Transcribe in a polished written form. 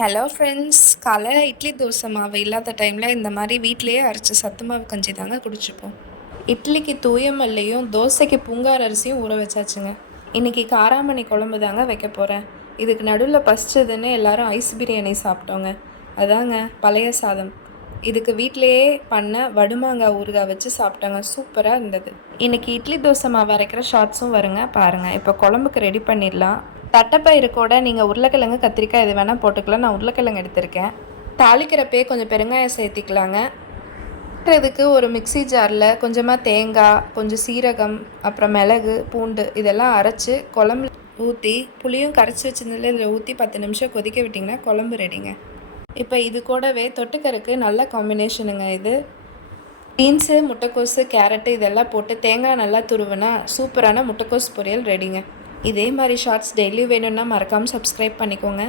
Hello friends, காலைல இட்லி தோசை மாவு இல்லாத டைமில் இந்த மாதிரி வீட்டிலேயே அரைச்ச சத்து மாவு கஞ்சி தாங்க குடிச்சுப்போம். இட்லிக்கு தூய மல்லியும் தோசைக்கு பூங்கார் அரிசியும் ஊற வச்சாச்சுங்க. இன்றைக்கி காராமணி குழம்பு தாங்க வைக்க போகிறேன். இதுக்கு நடுவில் பசிச்சதுன்னு எல்லாரும் ஐஸ் பிரியாணி சாப்பிட்டோங்க. அதாங்க பழைய சாதம். இதுக்கு வீட்டிலையே பண்ண வடுமாங்காய் ஊறுகாய் வச்சு சாப்பிட்டோங்க. சூப்பராக இருந்தது. இன்றைக்கி இட்லி தோசை மாவு அரைக்கிற ஷார்ட்ஸும் வருங்க, பாருங்கள். இப்போ குழம்புக்கு ரெடி பண்ணிடலாம். தட்டைப்பயிறு கூட நீங்கள் உருளைக்கிழங்கு கத்திரிக்காய் எது வேணால் போட்டுக்கலாம். நான் உருளைக்கிழங்கு எடுத்திருக்கேன். தாளிக்கிறப்பே கொஞ்சம் பெருங்காயம் சேர்த்திக்கலாங்க. இதுக்கு ஒரு மிக்சி ஜாரில் கொஞ்சமாக தேங்காய், கொஞ்சம் சீரகம், அப்புறம் மிளகு, பூண்டு இதெல்லாம் அரைச்சி குழம்புல ஊற்றி புளியும் கரைச்சி வச்சிருந்ததில் இதில் ஊற்றி 10 நிமிஷம் கொதிக்க விட்டிங்கன்னா குழம்பு ரெடிங்க. இப்போ இது கூடவே தொட்டுக்கறக்கு நல்ல காம்பினேஷனுங்க இது. பீன்ஸு, முட்டைக்கோஸு, கேரட்டு இதெல்லாம் போட்டு தேங்காய் நல்லா துருவினா சூப்பரான முட்டைக்கோஸ் பொரியல் ரெடிங்க. இதே மாதிரி ஷார்ட்ஸ் டெய்லி வேணும்னா மறக்காமல் சப்ஸ்கிரைப் பண்ணிக்கோங்க.